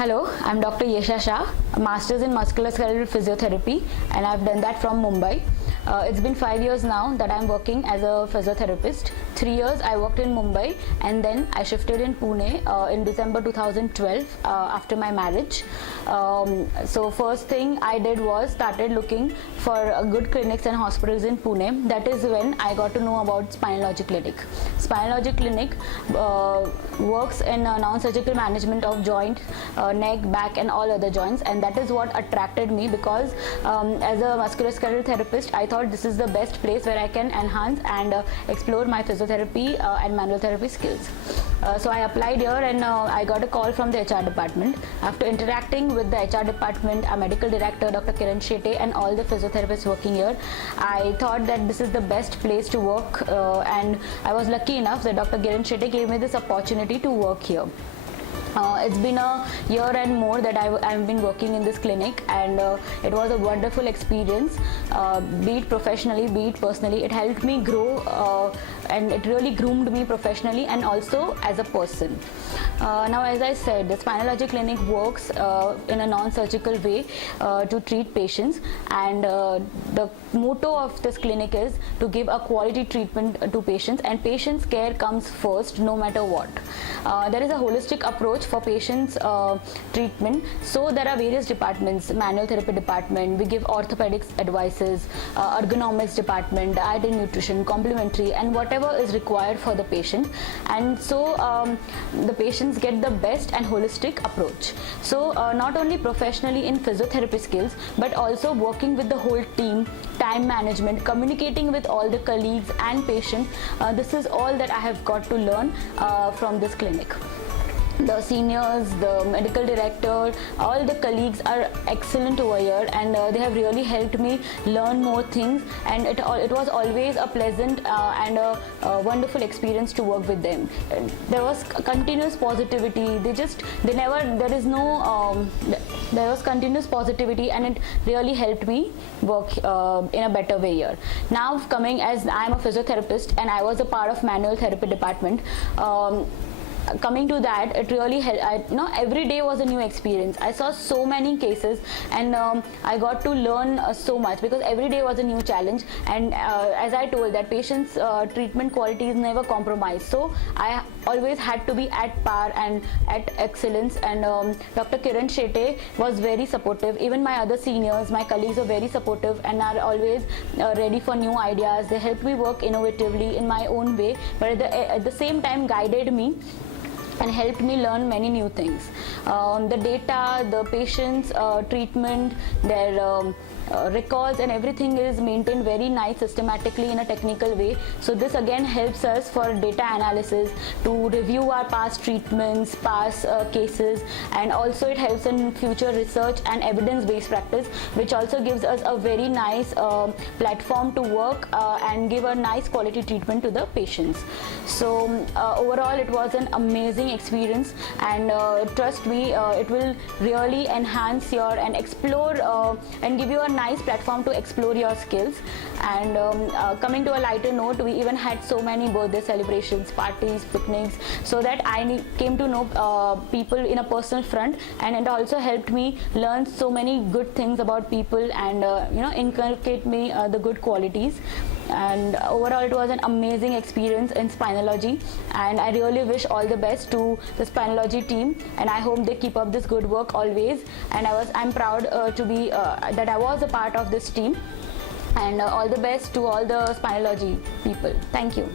Hello, I'm Dr. Yesha Shah, a Masters in Musculoskeletal Physiotherapy, and I've done that from Mumbai. It's been 5 years now that I'm working as a physiotherapist. 3 years I worked in Mumbai, and then I shifted in Pune in December 2012 after my marriage. So first thing I did was started looking for good clinics and hospitals in Pune. That is when I got to know about Spinalogy Clinic. Spinalogy Clinic works in non-surgical management of joint, neck, back and all other joints, and that is what attracted me because as a musculoskeletal therapist I thought this is the best place where I can enhance and explore my physiotherapy and manual therapy skills. So I applied here and I got a call from the HR department. After interacting with the HR department, our medical director Dr. Kiran Shetty and all the physiotherapists working here, I thought that this is the best place to work and I was lucky enough that Dr. Kiran Shetty gave me this opportunity to work here. It's been a year and more that I've been working in this clinic, and it was a wonderful experience, be it professionally, be it personally. It helped me grow and it really groomed me professionally and also as a person. Now, as I said, the Spinalogy Clinic works in a non-surgical way to treat patients, and the motto of this clinic is to give a quality treatment to patients, and patients' care comes first no matter what. There is a holistic approach for patients treatment, so there are various departments: manual therapy department, we give orthopedics advices, ergonomics department, diet and nutrition, complementary, and whatever is required for the patient. And so the patients get the best and holistic approach. So not only professionally in physiotherapy skills, but also working with the whole team, time management, communicating with all the colleagues and patients. This is all that I have got to learn from this clinic. The seniors, the medical director, all the colleagues are excellent over here, and they have really helped me learn more things, and it was always a pleasant and a wonderful experience to work with them. There was continuous positivity. There was continuous positivity, and it really helped me work in a better way here. Now, coming as I'm a physiotherapist and I was a part of manual therapy department, coming to that, it really helped. Every day was a new experience. I saw so many cases, and I got to learn so much because every day was a new challenge. And as I told, that patients' treatment quality is never compromised. So I always had to be at par and at excellence. And Dr. Kiran Shetty was very supportive. Even my other seniors, my colleagues are very supportive and are always ready for new ideas. They helped me work innovatively in my own way, but at the same time guided me and helped me learn many new things. The data, the patient's treatment, their records and everything is maintained very nice systematically in a technical way. So this again helps us for data analysis, to review our past treatments, past cases, and also it helps in future research and evidence-based practice, which also gives us a very nice platform to work and give a nice quality treatment to the patients. So overall it was an amazing experience, and trust me, it will really enhance your and explore and give you a nice platform to explore your skills. And coming to a lighter note, we even had so many birthday celebrations, parties, picnics, so that I came to know people in a personal front, and it also helped me learn so many good things about people and inculcate me the good qualities. And overall it was an amazing experience in Spinalogy, and I really wish all the best to the Spinalogy team, and I hope they keep up this good work always. And I'm proud to be that I was a part of this team, and all the best to all the Spinalogy people. Thank you.